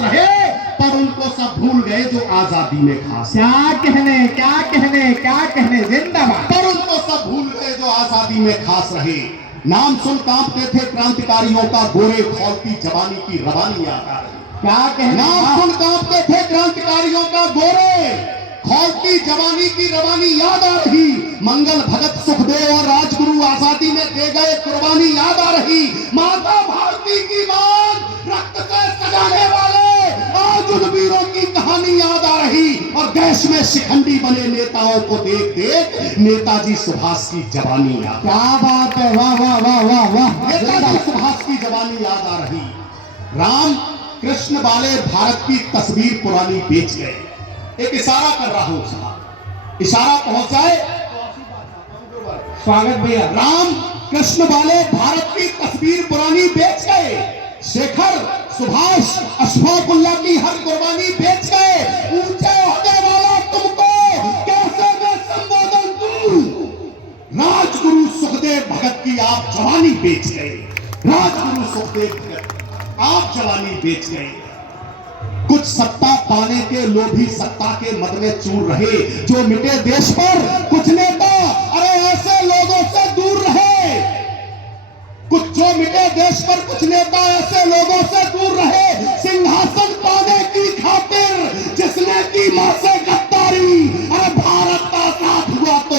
खास रहे, पर उनको सब भूल गए जो आजादी में खास। क्या कहने जिंदाबाद। पर उनको सब भूल गए जो आजादी में खास रहे। नाम सुन कांपते थे क्रांतिकारियों का, गोरे खौलती जवानी की रवानी याद आ रही। क्या कहने, नाम सुन कांपते थे क्रांतिकारियों का, गोरे खौलती जवानी की रवानी याद आ रही। मंगल भगत सुखदेव और राजगुरु आजादी में दे गए कुर्बानी याद आ रही। माता भारती की बात रक्त से सजाने वाले आज उन वीरों की कहानी याद आ रही। और देश में शिखंडी बने नेताओं को देख देख नेताजी सुभाष की जवानी याद। क्या बात है, वाह वाह वाह वाह वाह। नेताजी सुभाष की जवानी याद आ रही। राम कृष्ण वाले भारत की तस्वीर पुरानी बेच गए। एक इशारा कर रहा हूं साहब, इशारा पहुंच जाए। स्वागत भैया। राम कृष्ण वाले भारत की तस्वीर पुरानी बेच गए। शेखर सुभाष अशफाकुल्लाह की हर कुर्बानी बेच गए। ऊंचे होने वाला तुमको कैसे मैं संबोधन दूं। राजगुरु सुखदेव भगत की आप जवानी बेच गए। राजगुरु सुखदेव भगत आप जवानी बेच गए। कुछ सत्ता पाने के लोभी सत्ता के मद में चूर रहे, जो मिटे देश पर कुछ नेता अरे ऐसे लोगों से दूर रहे। कुछ जो मिटे देश पर कुछ नेता ऐसे लोगों से दूर रहे। सिंहासन पाने की खातिर जिसने की मां से गद्दारी, अरे भारत का साथ हुआ तो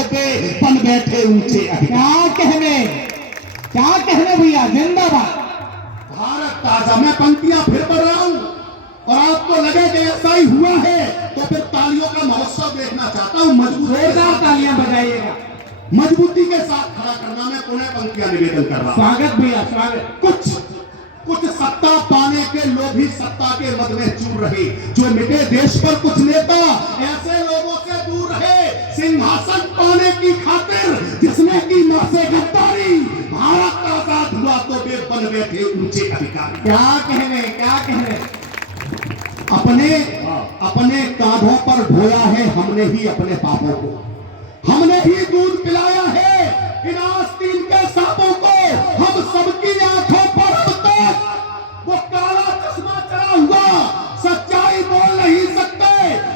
बन बैठे ऊंचे। क्या कहने भैया, जिंदाबाद। भारत ताजा। मैं पंक्तियां फिर पढ़ रहा हूं और आपको लगे कि ऐसा ही हुआ है तो फिर तालियों का महोत्सव देखना चाहता हूं। जोरदार तालियां बजाइएगा। मजबूती के साथ खड़ा करना। मैं पुनः पंक्तियां निवेदन कर रहा हूं। स्वागत भैया, स्वागत। कुछ सत्ता पाने के लोभी सत्ता के मद में चूर रहे, जो मिटे देश पर कुछ नेता ऐसे लोगों से दूर रहे। सिंहासन पाने की खातिर जिसने की मां से गद्दारी, भारत का आजाद हुआ तो बन बैठे ऊंचे अधिकारी। क्या कहने। अपने कांधों पर ढोया है हमने ही अपने पापों को। हमने ही दूध पिलाया है इन आस्तीन के सांपों को। हम सबकी आंखों पर अब तक वो काला चश्मा चढ़ा हुआ, सच्चाई बोल नहीं सकते,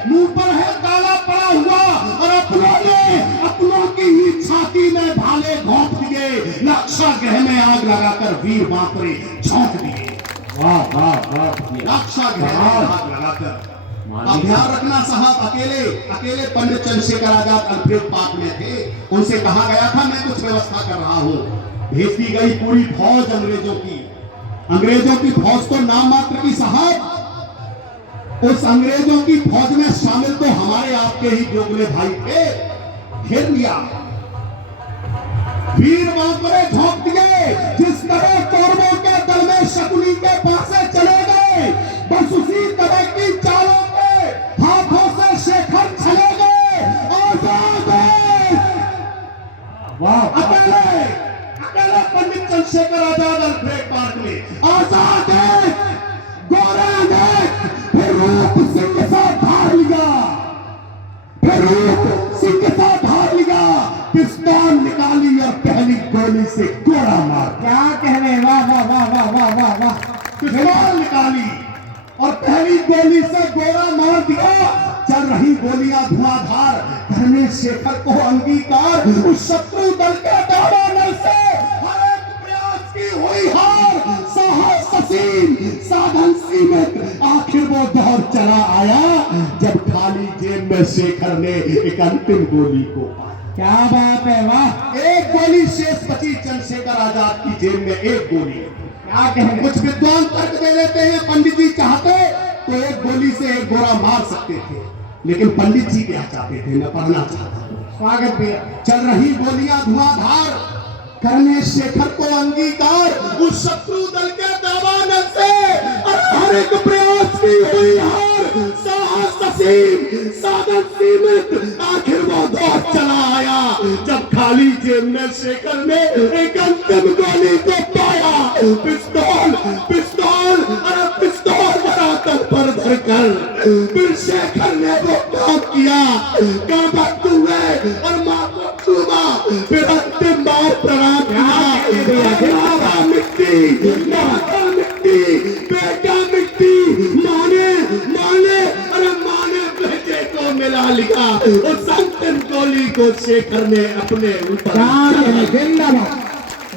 मुंह पर है काला पड़ा हुआ। और अपनों की ही छाती में भाले घोंप दिए, लाक्षागृह में आग लगाकर वीर बांपरे झोंक दिए। वाह वाह वाह। लाक्षागृह में आग लगाकर। अब ध्यान रखना साहब, अकेले पंडित चंद्रशेखर आजाद अल्फ्रेड पार्क में थे। उनसे कहा गया था मैं कुछ व्यवस्था कर रहा हूं। भेज दी गई पूरी फौज अंग्रेजों की फौज तो नाम मात्र की साहब। उस अंग्रेजों की फौज में शामिल तो हमारे आपके ही दोगले भाई थे। घेर लिया, वीर बांपरे झोंक दिए। जिस तरह कौरवों के दल में शकुनी के पास चले गए, बस उसी तरह की चालों के हाथों से शेखर चले गए। आजाद अकेले पंडित चंद्रशेखर आजाद अल्फ्रेड पार्क में आजाद है। गोरा ने फिर रूप सिंह सा धार लिया, पिस्तौल निकाली और पहली गोली से गोरा मार। क्या कहने, वाह वाह वाह वाह वाह वाह वाह। पिस्तौल निकाली और पहली गोली से गोरा मार दिया। चल रही गोलियां धुआंधार, करने शेखर को अंगीकार। उस शत्रु दल के दामन से हर एक प्रयास की हुई हार। साहस हसीन साधन सीमित, आखिर वो दौर चला आया जब खाली जेब में शेखर ने एक अंतिम गोली को पाया। क्या बात है, वाह। एक गोली शेष बची चंद्रशेखर आजाद की जेब में, एक गोली। क्या कहने। कुछ विद्वान तर्क दे देते हैं पंडित जी चाहते तो एक गोली से एक गोरा मार सकते थे, लेकिन पंडित जी क्या चाहते थे, मैं पढ़ना चाहता हूं। स्वागत भैया। चल रही गोलियां धुआंधार, करने शेखर को अंगीकार। उस शत्रु दल के दामन से हर एक प्रयास की हुई हार। साहस हसीन साधन सीमित, आखिर वो दौर चला आया जब खाली जेब में शेखर ने एक अंतिम गोली को पाया। पिस्तौल बरातर पर धरकर फिर शेखर ने वो काम किया। काबत हुए और मां को चूमा, फिर अंतिम बार प्रणाम किया। मिट्टी बेटा मिट्टी, माने चला लिया। उस अंतिम गोली को शेखर ने अपने ऊपर क्या कहने, जिंदाबाद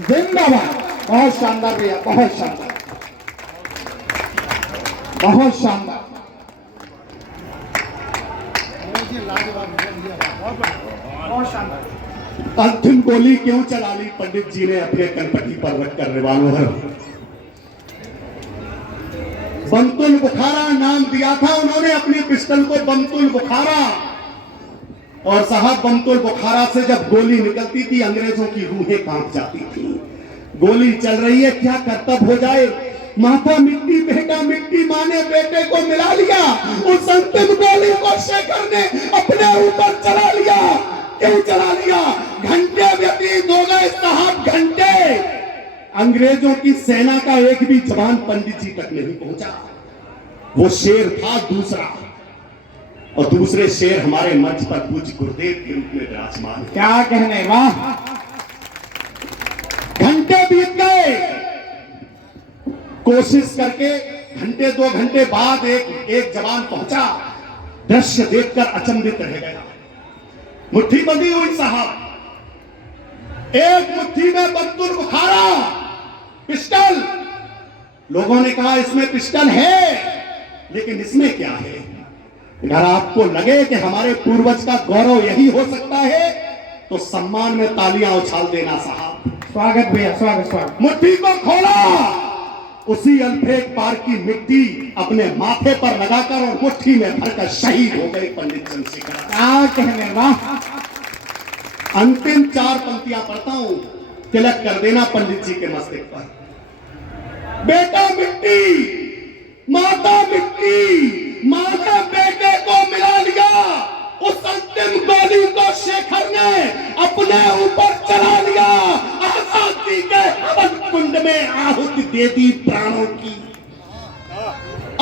जिंदाबाद। बहुत शानदार भैया, बहुत शानदार, बहुत शानदार। अंतिम गोली क्यों चला ली पंडित जी ने अपने कनपटी पर रखकर रिवॉल्वर? बंतुल बुखारा नाम दिया था उन्होंने अपनी पिस्टल को, बंतुल बुखारा। और साहब बंतुल बुखारा से जब गोली निकलती थी अंग्रेजों की रूहें कांप जाती थी। गोली चल रही है, क्या करतब हो जाए, माता मिट्टी बेटा मिट्टी, मां ने बेटे को मिला लिया। उस अंतिम गोली को शेखर ने अपने ऊपर चला लिया। क्यों चला लिया? घंटे व्यतीत हो गए साहब, घंटे। अंग्रेजों की सेना का एक भी जवान पंडित जी तक नहीं पहुंचा। वो शेर था दूसरा, और दूसरे शेर हमारे मंच पर पूज्य गुरुदेव के रूप में विराजमान है। क्या कहने, वाह। घंटे बीत गए, कोशिश करके घंटे 2 घंटे बाद एक जवान पहुंचा। दृश्य देखकर अचंभित रह गया। मुट्ठी बंधी हुई साहब, एक मुट्ठी में बंदूक बुखारा, पिस्टल। लोगों ने कहा इसमें पिस्टल है, लेकिन इसमें क्या है? अगर आपको लगे कि हमारे पूर्वज का गौरव यही हो सकता है तो सम्मान में तालियां उछाल देना साहब। स्वागत भैया, स्वागत स्वागत। मुट्ठी को खोला, उसी अल्फेक पार की मिट्टी अपने माथे पर लगाकर और मुट्ठी में भरकर शहीद हो गए पंडित चंद्रशेखर। क्या कहने, वाह। अंतिम 4 पंक्तियां पढ़ता हूं, तिलक कर देना पंडित जी के मस्तक पर। बेटा मिट्टी, माता मिट्टी, मां ने बेटे को मिला लिया। उस अंतिम गोली को शेखर ने अपने ऊपर चला लिया। आजादी के हवन कुंड में आहुति दे दी प्राणों की।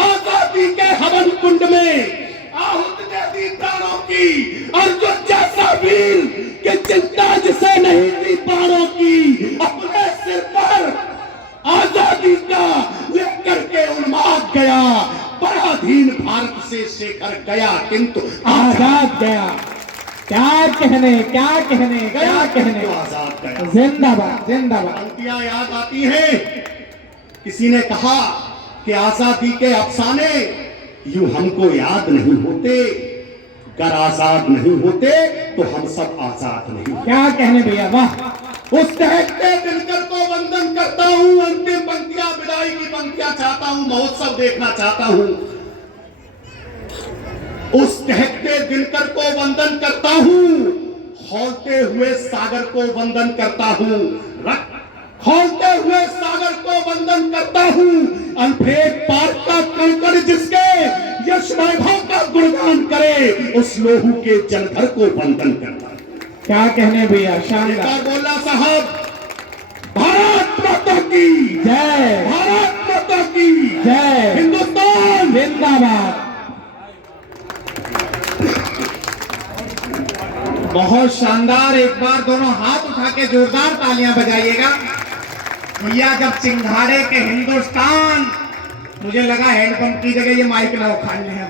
आजादी के हवन कुंड में आहुति दे दी प्राणों की। और जो जैसा वीर कि चिंता जिसे नहीं थी प्राणों की, अपने सिर पर आजादी का लेकर के उन्माद गया। पराधीन भारत से शेखर गया, किंतु आजाद गया। क्या कहने, क्या कहने, क्या कहने, आजाद गया। जिंदाबाद जिंदाबाद। पंक्तियां याद आती हैं। किसी ने कहा कि आजादी के अफसाने यूं हमको याद नहीं होते, अगर आजाद नहीं होते तो हम सब आजाद नहीं। क्या कहने भैया, वाह। उस दहकते दिनकर को वंदन करता हूं। अंतिम पंक्तियां, विदाई की पंक्तियां चाहता हूं, महोत्सव देखना चाहता हूं। उस दहकते दिनकर को वंदन करता हूं, खौलते हुए सागर को वंदन करता हूं, खौलते हुए सागर को वंदन करता हूं। अल्फेक पार का कंकड़ जिसके यश वैभव का गुणगान करे, उस लोहू के जलधर को वंदन करता। क्या कहने भैया, शानदार। बोला साहब, भारत माता की जय, भारत माता की जय, हिंदुस्तान जिंदाबाद। बहुत शानदार। एक बार दोनों हाथ उठा के जोरदार तालियां बजाइएगा। भैया जब चिंगारे के हिंदुस्तान, मुझे लगा हैंडपंप की जगह ये माइक ना उखाड़ लें।